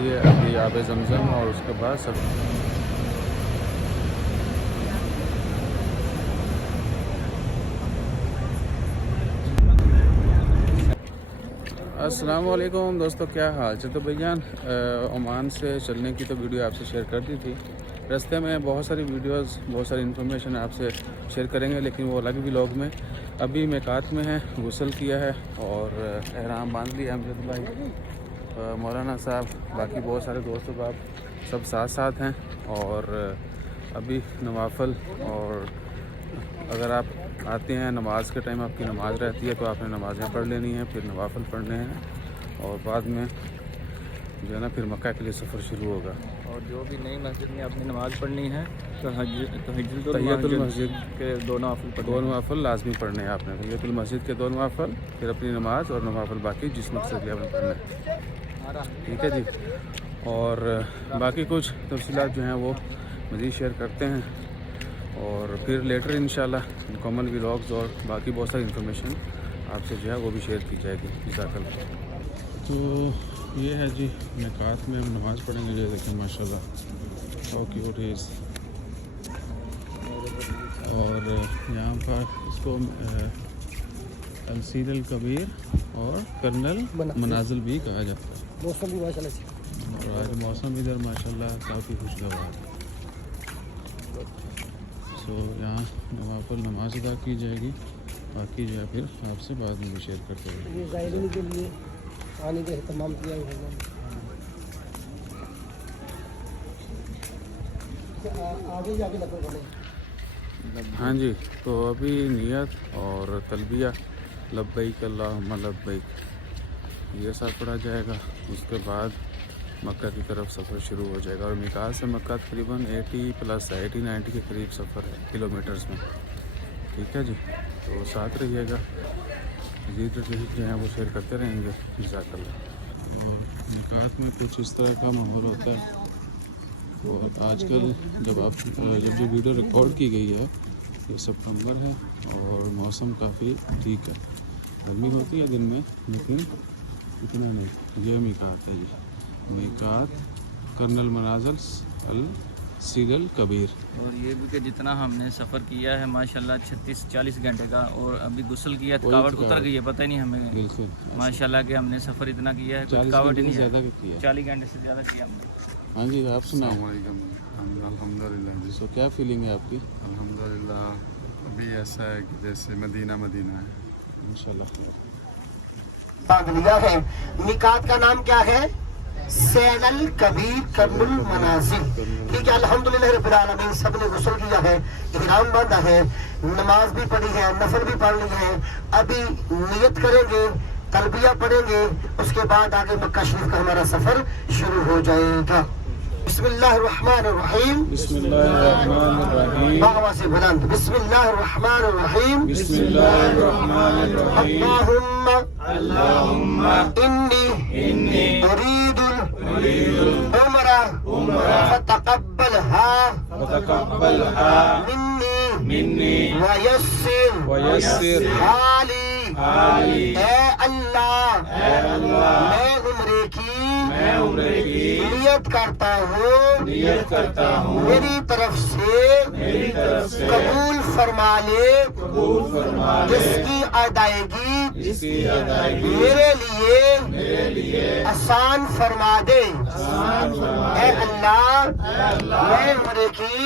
لیے ابھی آب زمزم اور اس کے بعد سب السلام علیکم دوستو، کیا حال؟ تو بھائیان عمان سے چلنے کی تو ویڈیو آپ سے شیئر کر دی تھی. راستے میں بہت ساری ویڈیوز، بہت ساری انفارمیشن آپ سے شیئر کریں گے، لیکن وہ الگ ولاگ میں. ابھی میقات میں ہیں، غسل کیا ہے اور احرام باندھ لیا. امجد بھائی، مولانا صاحب، باقی بہت سارے دوست باپ سب ساتھ ساتھ ہیں. اور ابھی نوافل، اور اگر آپ آتے ہیں نماز کے ٹائم آپ کی نماز رہتی ہے تو آپ نے نمازیں پڑھ لینی ہیں، پھر نوافل پڑھنے ہیں، اور بعد میں جو ہے نا پھر مکہ کے لیے سفر شروع ہوگا. اور جو بھی نئی مسجد میں اپنی نماز پڑھنی ہے تو تحجد المسجد کے دو نوافل لازمی پڑھنے ہیں آپ نے. تحیۃ المسجد کے 2 نوافل، پھر اپنی نماز، اور نوافل باقی جس مقصد کے آپ نے پڑھنا ہے. ٹھیک ہے جی. اور باقی کچھ تفصیلات جو ہیں وہ مزید شیئر کرتے ہیں، اور پھر لیٹر انشاءاللہ مکمل ولاگز اور باقی بہت ساری انفارمیشن آپ سے جو ہے وہ بھی شیئر کی جائے گی. جزاک اللہ. تو یہ ہے جی میقات میں ہم نماز پڑھیں گے. جو دیکھیں ماشاءاللہ ہاؤ کیوٹ از. اور یہاں پر اس کو السید الکبیر اور کرنل منازل بھی کہا جاتا ہے. موسم بھی ماشاء اللہ. اور آج موسم ادھر ماشاءاللہ کافی خوشگوار ہے. سو یہاں نوافل نماز ادا کی جائے گی، باقی جو ہے پھر آپ سے بعد میں بھی شیئر کرتے رہیں. یہ زائرین کے لیے آنے کا اہتمام کیا ہوا آگے جا کے لگے بڑے. ہاں جی. تو ابھی نیت اور تلبیہ لبیک اللہم لبیک یہ سب پڑھا جائے گا. اس کے بعد مکہ کی طرف سفر شروع ہو جائے گا. اور میقات سے مکہ تقریباً 80 کے قریب سفر ہے کلومیٹرز میں. ٹھیک ہے جی. تو ساتھ رہیے گا، مزید جو ہیں وہ شیئر کرتے رہیں گے. جزاک اللہ. اور میقات میں کچھ اس طرح کا ماحول ہوتا ہے. اور آج کل جب جو ویڈیو ریکارڈ کی گئی ہے یہ سپتمبر ہے، اور موسم کافی ٹھیک ہے. گرمی ہوتی ہے دن میں لیکن اتنا نہیں. یہ میقات ہے جی، میقات کرنل منازل السید الکبیر. اور یہ بھی کہ جتنا ہم نے سفر کیا ہے ماشاءاللہ 36-40 گھنٹے کا، اور ابھی غسل کیا تھکاوٹ اتر گئی ہے، پتہ ہی نہیں ہمیں. بالکل ماشاءاللہ کہ ہم نے سفر اتنا کیا ہے، کوئی 40 تھکاوٹ گھنٹے ہی سے نہیں زیادہ ہے. کیا ہے. 40 گھنٹے سے زیادہ کیا ہم نے. ہاں جی. آپ سنائیں. السلام علیکم. الحمدللہ جی. سو کیا فیلنگ ہے آپ کی؟ الحمدللہ ابھی ایسا ہے کہ جیسے مدینہ ہے. انشاءاللہ. باندھ لیا ہے. میقات کا نام کیا ہے؟ سید الکبیر کرنل المنازل. ٹھیک ہے. الحمدللہ رب العالمین سب نے غسل کیا ہے، احرام باندھا ہے، نماز بھی پڑھی ہے، نفل بھی پڑھ لی ہے. ابھی نیت کریں گے، تلبیہ پڑھیں گے، اس کے بعد آگے مکہ شریف کا ہمارا سفر شروع ہو جائے گا. بسم اللہ الرحمن الرحیم. بسم اللہ الرحمن الرحیم. باغوا سے بلند. بسم اللہ الرحمن الرحیم. بسم اللہ الرحمن الرحیم. اللہم انی ارید العمرہ فتقبلها منی ویسر حالی. اے اللہ میں عمرے کی نیت کرتا ہوں، میری طرف سے قبول فرما لے، جس کی ادائیگی میرے لیے آسان فرما دے. اے اللہ میں عمرے کی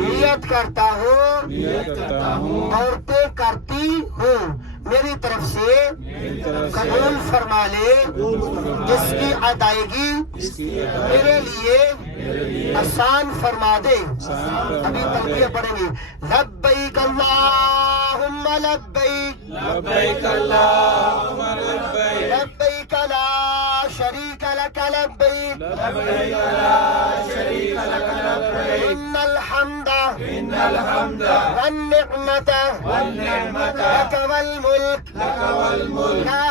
نیت کرتا ہوں اور طے کرتی ہوں، میری طرف سے قبول فرما لے، جس کی ادائیگی میرے لیے آسان فرما دے. ابھی تلبیہ پڑھیں گے. لبیک اللہم لبیک، لبیک اللہم لبیک، لبیک لا شریک لک لبیک، لبیک لا شریک لک لبیک، ان الحمد والنعمت لک والملک لا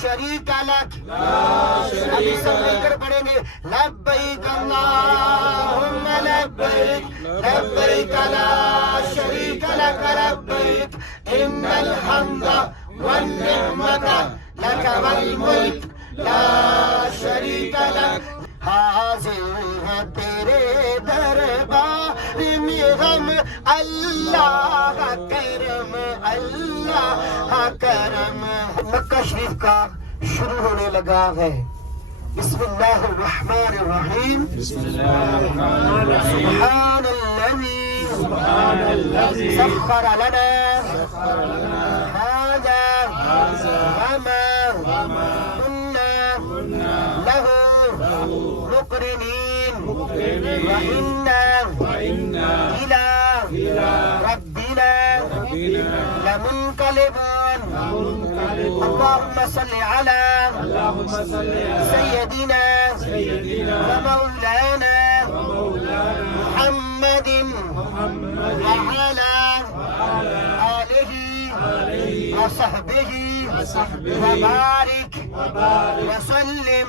شریک لک. ابھی سب مل کر پڑھیں گے. لبیک اللہم لبیک، لبیک لا شریک لک لبیک، ان الحمد والنعمت لک والملک لا شریک لک اللہ کرم اللہ کرم. مکہ شریف کا شروع ہونے لگا ہے. بسم اللہ الرحمن الرحیم. سبحان الذی سخر لنا هذا وما كنا له مقرنين وإنا إلى ربنا لمنقلبون. اللهم صل على سيدنا ومولانا محمد وعلى آله وصحبه وبارك وسلم.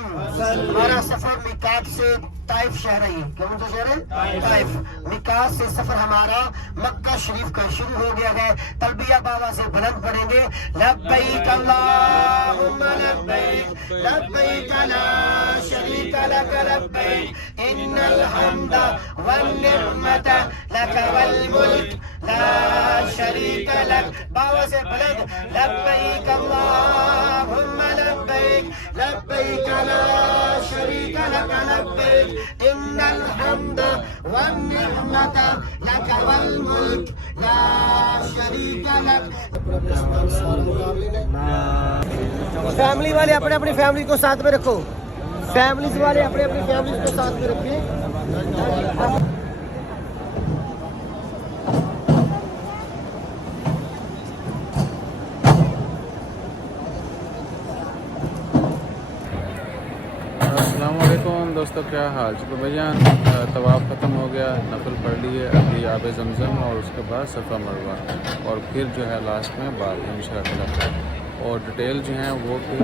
ہمارا سفر میقات سے طائف شہر ہے. کون سا شہر ہے؟ طائف. میقات سے سفر ہمارا مکہ شریف کا شروع ہو گیا ہے. تلبیہ بابا سے بلند پڑھیں گے. لبیک اللہم لبیک لبیک لا شریک لک لبیک ان الحمد والنعمت لک والملک لا شریک لک. بابا سے بلند لبیک اللہم لبیک لبیک لا شریک لک لبیک ان الحمد والنعمت لک والملک لا شریک لک. فیملی والے اپنے اپنی فیملی کو ساتھ میں رکھو. فیملیز والے اپنے اپنی فیملیز کو ساتھ میں رکھیں. السلام علیکم دوستو، کیا حال؟ تو بھیا طواف ختم ہو گیا، نفل پڑھ لیے، ابھی آب زمزم اور اس کے بعد صفا مروہ، اور پھر جو ہے لاسٹ میں بعد انشاءاللہ. اور ڈیٹیل جو ہیں وہ پھر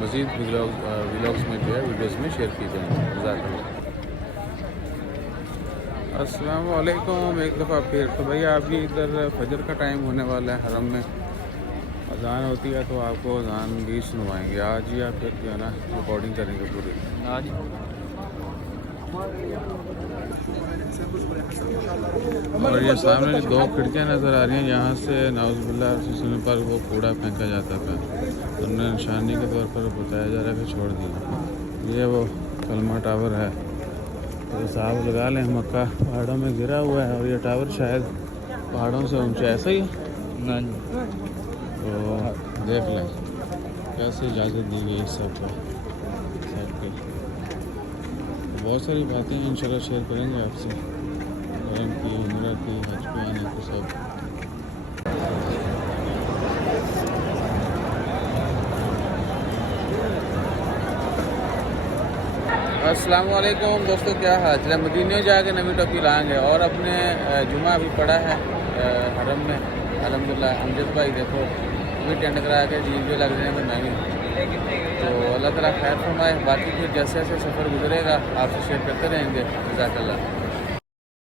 مزید ویلاگس میں جو ہے ویڈیوز میں شیئر کی جائیں گے. جزاک اللہ. السلام علیکم ایک دفعہ پھر. تو بھیا ابھی ادھر فجر کا ٹائم ہونے والا ہے. حرم میں اذان ہوتی ہے تو آپ کو اذان بھی سنوائیں گے آج، یا پھر جو ہے نا ریکارڈنگ کریں گے پوری آج. اور یہ سامنے جو 2 کھڑکیاں نظر آ رہی ہیں، یہاں سے نعوذ باللہ سلسلے پر وہ کوڑا پھینکا جاتا تھا. انہوں نے نشانی کے طور پر بتایا جا رہا ہے کہ چھوڑ دیا. یہ وہ کلمہ ٹاور ہے. تو صاحب لگا لیں، مکہ پہاڑوں میں گرا ہوا ہے، اور یہ ٹاور شاید پہاڑوں سے اونچا ایسا ہی ہے. تو دیکھ لیں کیسے اجازت دی گئی اس سب کو. بہت ساری باتیں انشاءاللہ شیئر کریں گے آپ سے، حرم کی، عمرہ کی، حج پہ آنے کی سب. السلام علیکم دوستو، کیا حال چل ہے؟ مدینہ جا کے نوی ٹوپی لائیں گے، اور اپنے جمعہ بھی پڑا ہے حرم میں الحمدللہ. امجد بھائی دیکھو بھی ٹینٹ کرا کے جیل بھی لگ رہے ہیں، تو میں بھی. تو اللہ تعالیٰ خیر فرمائے. باقی پھر جیسے جیسے سفر گزرے گا آپ سے شیئر کرتے رہیں گے. جزاک اللہ.